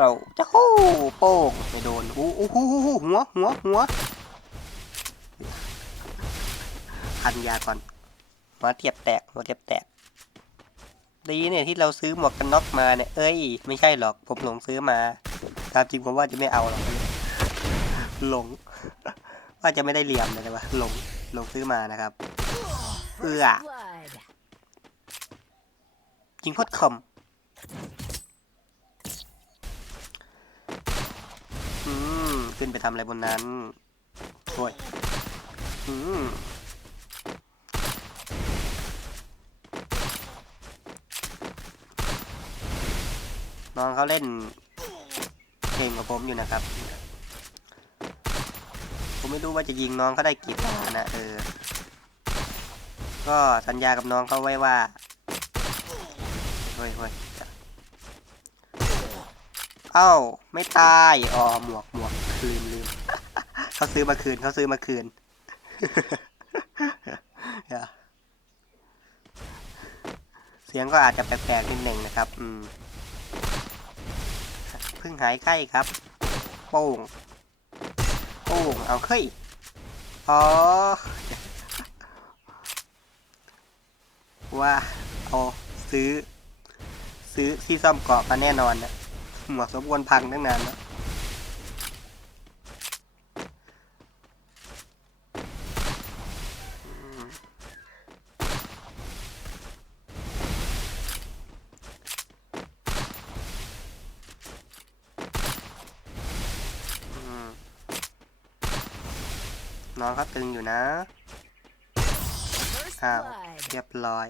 เราจะฮู้โป้งไม่โดนอู้อู้หูหูหูหัวหัวหัวพันยาก่อนหัวเทียบแตกหัวเทียบแตกดีเนี่ยที่เราซื้อหมวกกันน็อกมาเนี่ยเอ้ย ไม่ใช่หรอกผมหลงซื้อมาตามจริงผมว่าจะไม่เอาหรอกหลง ว่าจะไม่ได้เหลี่ยมเลยแต่ว่าหลงหลงซื้อมานะครับเอื้อ Blood. ยิงโคตรคมอืม ขึ้นไปทำอะไรบนนั้นโอ้ยอืมน้องเขาเล่นเก่งกว่าผมอยู่นะครับ ผมไม่รู้ว่าจะยิงน้องเขาได้กี่ตานะเออ ก็สัญญากับน้องเขาไว้ว่าเฮ้ยเฮ้ย เอ้า ไม่ตาย อ๋อ หมวกหมวกลืมลืมเขาซื้อมาคืนเขาซื้อมาคืนเสียงก็อาจจะแปลกๆนิดหนึ่งนะครับ อืมเพิ่งหายไข้ครับ โป้ง โป้ง เอาเฮ้ย อ๋อ ว่า เอาซื้อ ซื้อที่ซ่อมเกาะมาแน่นอนนะ หมวกสมควรณ์พังตั้งนานแล้วอืมอืมน้องเขาตึงอยู่นะอ้าวเรียบร้อย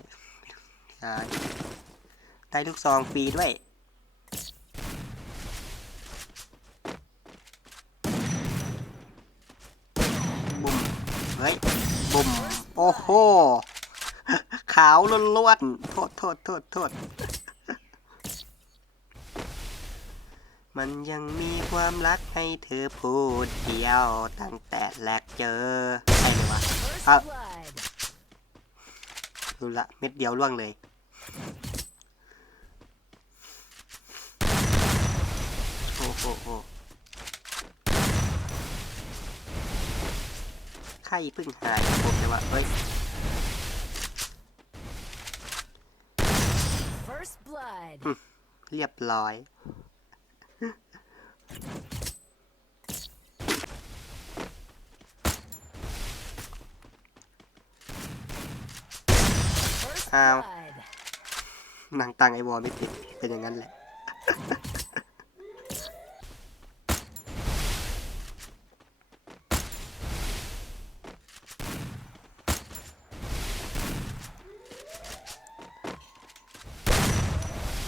ได้ลูกซองฟรีด้วย บุ่ม เฮ้ย บุ่ม โอ้โห ขาวล้วนๆโทษโทษโทษโทษมันยังมีความรักให้เธอพูดเดียวตั้งแต่แรกเจอใช่เลยวะ First Ah. blood. รู้ละเม็ดเดียวล่วงเลย โอ้โหโห ไข้เพิ่งหายผมเลยว่าเฮ้ย First blood. เรียบร้อย First Ow. blood. หนังตังไอวอลไม่ติดเป็นอย่างนั้นแหละ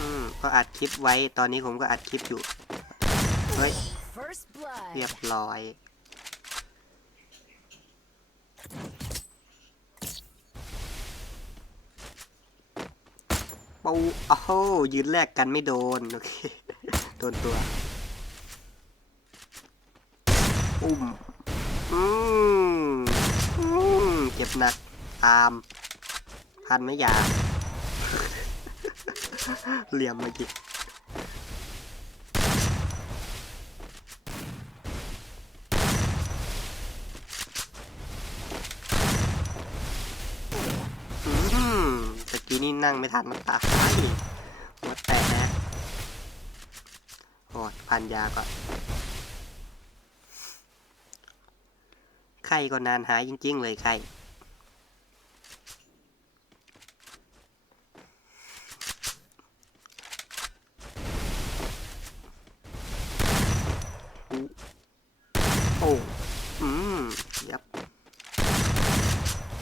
อืม ก็อัดคลิปไว้ ตอนนี้ผมก็อัดคลิปอยู่ เฮ้ย เรียบร้อย ปูโอ้โหยืนแรกกันไม่โดน โอเค โดนตัว อุ้ม อืม อืม เจ็บหนัก ตาม พันไม่ยา เหลี่ยมเมื่อกี้ตะกี้นี่นั่งไม่ทันมันตาฟ้าอีกหัวแตกนะโอ้ยพันยาก่อนไข้ก็นานหายจริง ๆ เลยไข้ อ้อืมยับ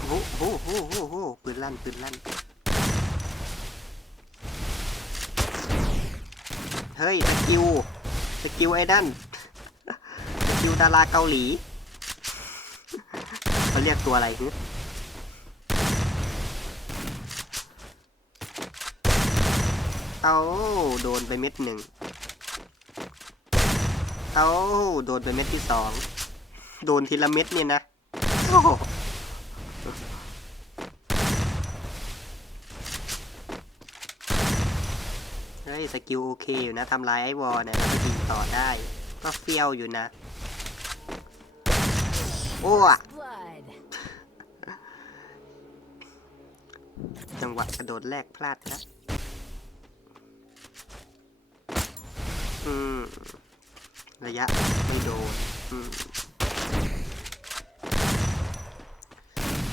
โอ้โหโอ้โหโหปืนลั่นปืนลั่น เฮ้ยสกิลสกิลไอ้นั่นสกิลดาราเกาหลีเขาเรียกตัวอะไรฮึเอาโดนไปเม็ดหนึ่งเอาโดนไปเม็ดที่สอง โดนทีละเม็ดเนี่ยนะเฮ้ยสกิลโอเคอยู่นะทำลายไอ้วอลเนี่ยแล้วก็ยิงต่อได้ ก็เฟี้ยวอยู่นะ โอ้อะจังหวะกระโดดแรกพลาดนะอืม ระยะไม่โดน อืม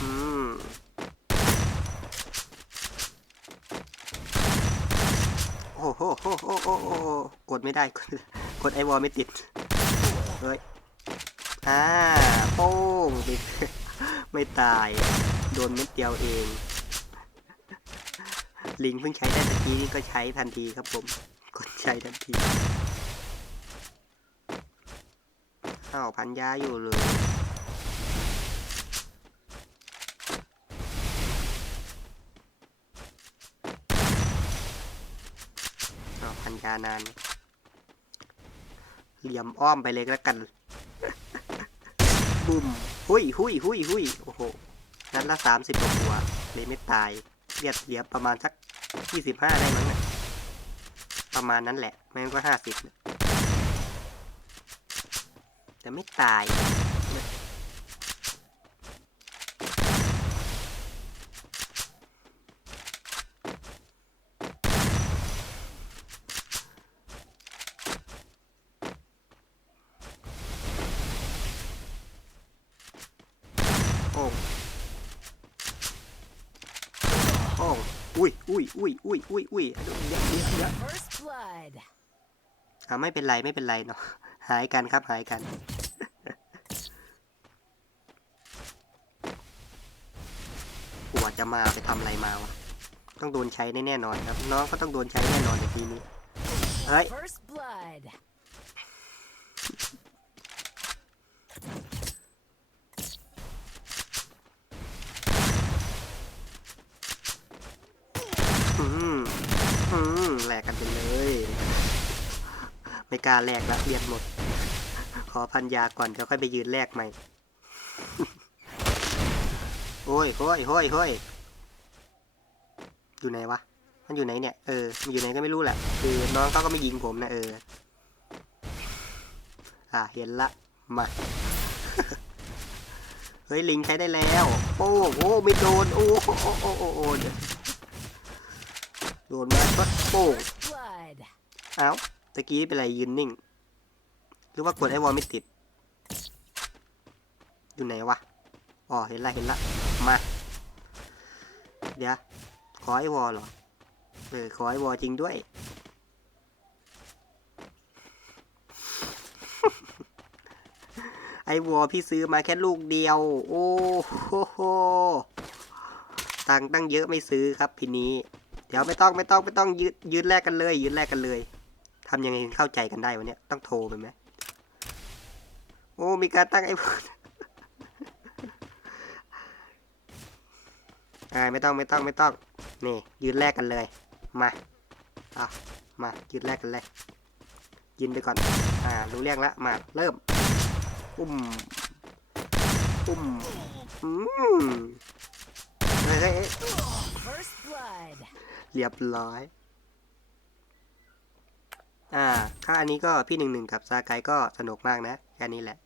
อืม โอ้โหโอ้โหโอ้โหโอ้โหก ดไม่ได้ กดกดไอวอลไม่ติด เฮ้ย อ่าโป้งติดไม่ตาย โดนเม็ดเดียวเอง ลิงเพิ่งใช้ได้ตะกี้นี่ก็ใช้ทันทีครับผม กดใช้ทันทีอ้าวพันยาอยู่เลยอ้าพันยานาน เหลี่ยมอ้อมไปเลยแล้วกันบุ่มหุยหุยหุยหุยโอ้โหนัดละสามสิบหัวเลยไม่ตายเลียดเหลือประมาณสักยี่สิบห้าได้มั้งนะประมาณนั้นแหละไม่งั้นก็ห้าสิบแต่ไม่ตาย โอ้งโอ้งอุ้ยอุ้ยอุ้ยอุ้ยอุ้ยอุ้ยเดี๋ยวเดี๋ยวเดี๋ยวเดี๋ยว First blood. อ่าไม่เป็นไรไม่เป็นไรเนาะหายกันครับหายกันหัวจะมาไปทำอะไรมาวะต้องโดนใช้แน่ๆนอนครับ น้องก็ต้องโดนใช้แน่นอนในทีนี้เฮ้ย อืมอืมแลกกันไปเลย ไม่กล้าแลกละเรียนหมด ขอพันยาก่อนจะค่อยไปยืนแลกใหม่ โอ้ยโอ้ยโอ้ยโอ้ยอยู่ไหนวะ มันอยู่ไหนเนี่ย เออ มันอยู่ไหนก็ไม่รู้แหละ คือน้องเขาก็ไม่ยิงผมนะเออ อะ เห็นละ มา เฮ้ย ลิงใช้ได้แล้ว โอ้โหไม่โดน โอ้โหโอ้โอ้ โหเดี๋ยวโดนมาก็โป้ง First blood. เอ้าตะกี้เป็นไรยืนนิ่ง หรือว่ากดไอวอลไม่ติด อยู่ไหนวะ อ๋อ เห็นละ เห็นละ มา เดี๋ยว ขอไอวอลเหรอ เออ ขอไอวอลจริงด้วย ไอวอลพี่ซื้อมาแค่ลูกเดียว โอ้โหโหตังค์ตั้งเยอะไม่ซื้อครับทีนี้ เดี๋ยวไม่ต้องไม่ต้องไม่ต้องยืดยืดแลกกันเลย ยืดแลกกันเลยทำยังไงเข้าใจกันได้วะเนี่ยต้องโทรไปไหมโอ้มีการตั้งไอ้พวกอ่าไม่ต้องไม่ต้องไม่ต้องนี่ยืนแลกกันเลย มาอะมายืนแลกกันเลยยืนไปก่อนอ่ารู้เรื่องละมาเริ่มอุ้มอุ้มอืมเฮ้ย เรียบร้อย อ่าค่าอันนี้ก็พี่หนึ่งหนึ่งกับซากายก็สนุกมากนะ แค่นี้แหละ